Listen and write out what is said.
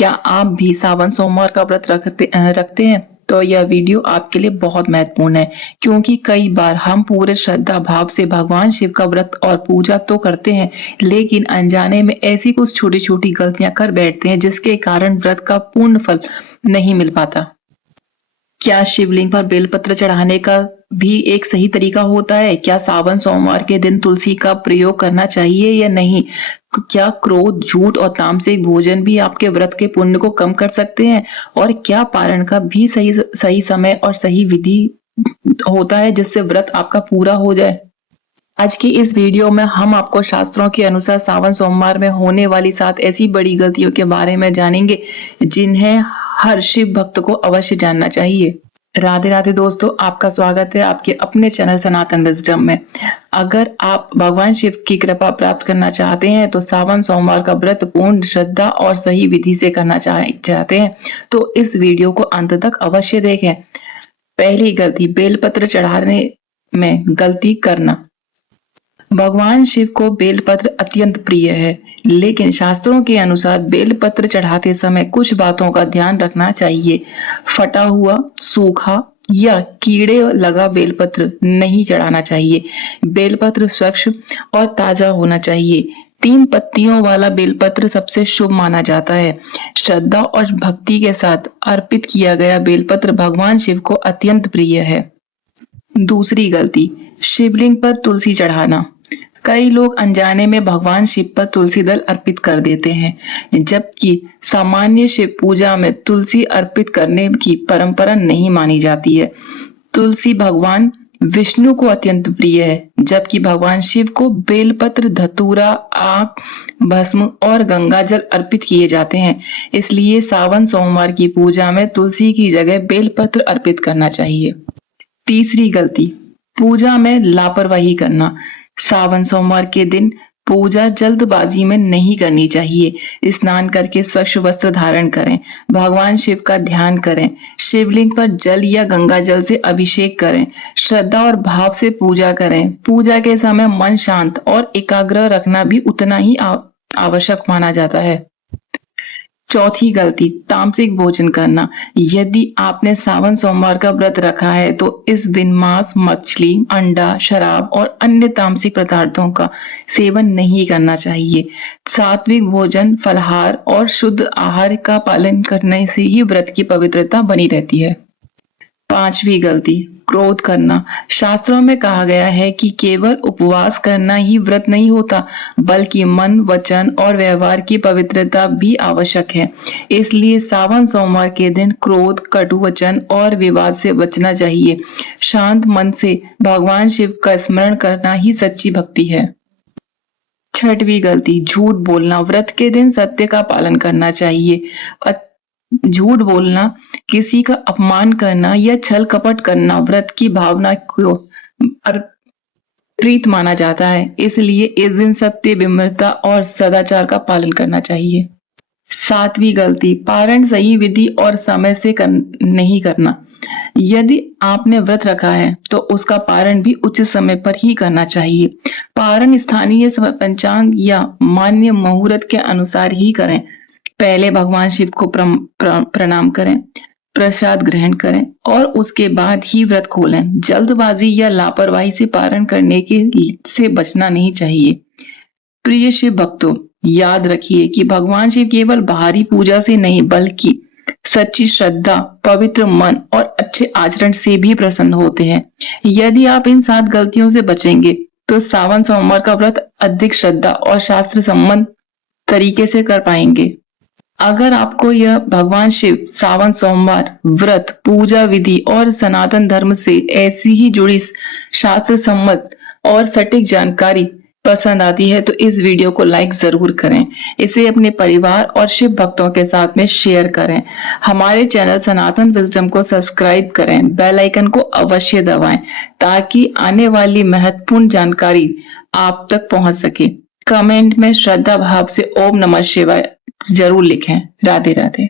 क्या आप भी सावन सोमवार का व्रत रखते हैं? तो यह वीडियो आपके लिए बहुत महत्वपूर्ण है, क्योंकि कई बार हम पूरे श्रद्धा भाव से भगवान शिव का व्रत और पूजा तो करते हैं, लेकिन अनजाने में ऐसी कुछ छोटी-छोटी गलतियां कर बैठते हैं जिसके कारण व्रत का पूर्ण फल नहीं मिल पाता। क्या शिवलिंग पर बेलपत्र चढ़ाने का भी एक सही तरीका होता है? क्या सावन सोमवार के दिन तुलसी का प्रयोग करना चाहिए या नहीं? क्या क्रोध, झूठ और तामसिक भोजन भी आपके व्रत के पुण्य को कम कर सकते हैं? और क्या पारण का भी सही सही समय और सही विधि होता है जिससे व्रत आपका पूरा हो जाए? आज की इस वीडियो में हम आपको शास्त्रों के अनुसार सावन सोमवार में होने वाली 7 ऐसी बड़ी गलतियों के बारे में जानेंगे, जिन्हें हर शिव भक्त को अवश्य जानना चाहिए। राधे राधे दोस्तों, आपका स्वागत है आपके अपने चैनल सनातन विजडम में। अगर आप भगवान शिव की कृपा प्राप्त करना चाहते हैं तो सावन सोमवार का व्रत पूर्ण श्रद्धा और सही विधि से करना चाहते हैं तो इस वीडियो को अंत तक अवश्य देखें। पहली गलती, बेलपत्र चढ़ाने में गलती करना। भगवान शिव को बेलपत्र अत्यंत प्रिय है, लेकिन शास्त्रों के अनुसार बेलपत्र चढ़ाते समय कुछ बातों का ध्यान रखना चाहिए। फटा हुआ, सूखा या कीड़े लगा बेलपत्र नहीं चढ़ाना चाहिए। बेलपत्र स्वच्छ और ताजा होना चाहिए। 3 पत्तियों वाला बेलपत्र सबसे शुभ माना जाता है। श्रद्धा और भक्ति के साथ अर्पित किया गया बेलपत्र भगवान शिव को अत्यंत प्रिय है। दूसरी गलती, शिवलिंग पर तुलसी चढ़ाना। कई लोग अनजाने में भगवान शिव पर तुलसी दल अर्पित कर देते हैं, जबकि सामान्य शिव पूजा में तुलसी अर्पित करने की परंपरा नहीं मानी जाती है। तुलसी भगवान विष्णु को अत्यंत प्रिय है, जबकि भगवान शिव को बेलपत्र, धतूरा, आक, भस्म और गंगा जल अर्पित किए जाते हैं। इसलिए सावन सोमवार की पूजा में तुलसी की जगह बेलपत्र अर्पित करना चाहिए। तीसरी गलती, पूजा में लापरवाही करना। सावन सोमवार के दिन पूजा जल्दबाजी में नहीं करनी चाहिए। स्नान करके स्वच्छ वस्त्र धारण करें, भगवान शिव का ध्यान करें, शिवलिंग पर जल या गंगा जल से अभिषेक करें, श्रद्धा और भाव से पूजा करें। पूजा के समय मन शांत और एकाग्र रखना भी उतना ही आवश्यक माना जाता है। चौथी गलती, तामसिक भोजन करना। यदि आपने सावन सोमवार का व्रत रखा है तो इस दिन मांस, मछली, अंडा, शराब और अन्य तामसिक पदार्थों का सेवन नहीं करना चाहिए। सात्विक भोजन, फलाहार और शुद्ध आहार का पालन करने से ही व्रत की पवित्रता बनी रहती है। पांचवी गलती, क्रोध करना। शास्त्रों में कहा गया है कि केवल उपवास करना ही व्रत नहीं होता, बल्कि मन, वचन और व्यवहार की पवित्रता भी आवश्यक है। इसलिए सावन सोमवार के दिन क्रोध, कटु वचन और विवाद से बचना चाहिए। शांत मन से भगवान शिव का स्मरण करना ही सच्ची भक्ति है। छठवीं गलती, झूठ बोलना। व्रत के दिन सत्य का पालन करना चाहिए। झूठ बोलना, किसी का अपमान करना या छल कपट करना व्रत की भावना को प्रीत माना जाता है। इसलिए इस दिन सत्य, विनम्रता और सदाचार का पालन करना चाहिए। सातवीं गलती, पारण सही विधि और समय से नहीं करना। यदि आपने व्रत रखा है तो उसका पारण भी उचित समय पर ही करना चाहिए। पारण स्थानीय पंचांग या मान्य मुहूर्त के अनुसार ही करें। पहले भगवान शिव को प्रणाम करें, प्रसाद ग्रहण करें और उसके बाद ही व्रत खोलें। जल्दबाजी या लापरवाही से पारण करने से बचना नहीं चाहिए। प्रिय शिव भक्तों, याद रखिए कि भगवान शिव केवल बाहरी पूजा से नहीं, बल्कि सच्ची श्रद्धा, पवित्र मन और अच्छे आचरण से भी प्रसन्न होते हैं। यदि आप इन 7 गलतियों से बचेंगे तो सावन सोमवार का व्रत अधिक श्रद्धा और शास्त्र सम्मत तरीके से कर पाएंगे। अगर आपको यह भगवान शिव, सावन सोमवार, व्रत, पूजा विधि और सनातन धर्म से ऐसी ही जुड़ी शास्त्र सम्मत और सटीक जानकारी पसंद आती है तो इस वीडियो को लाइक जरूर करें। इसे अपने परिवार और शिव भक्तों के साथ में शेयर करें। हमारे चैनल सनातन विजडम को सब्सक्राइब करें, बेल आइकन को अवश्य दबाएं ताकि आने वाली महत्वपूर्ण जानकारी आप तक पहुंच सके। कमेंट में श्रद्धा भाव से ओम नमः शिवाय जरूर लिखें। राधे राधे।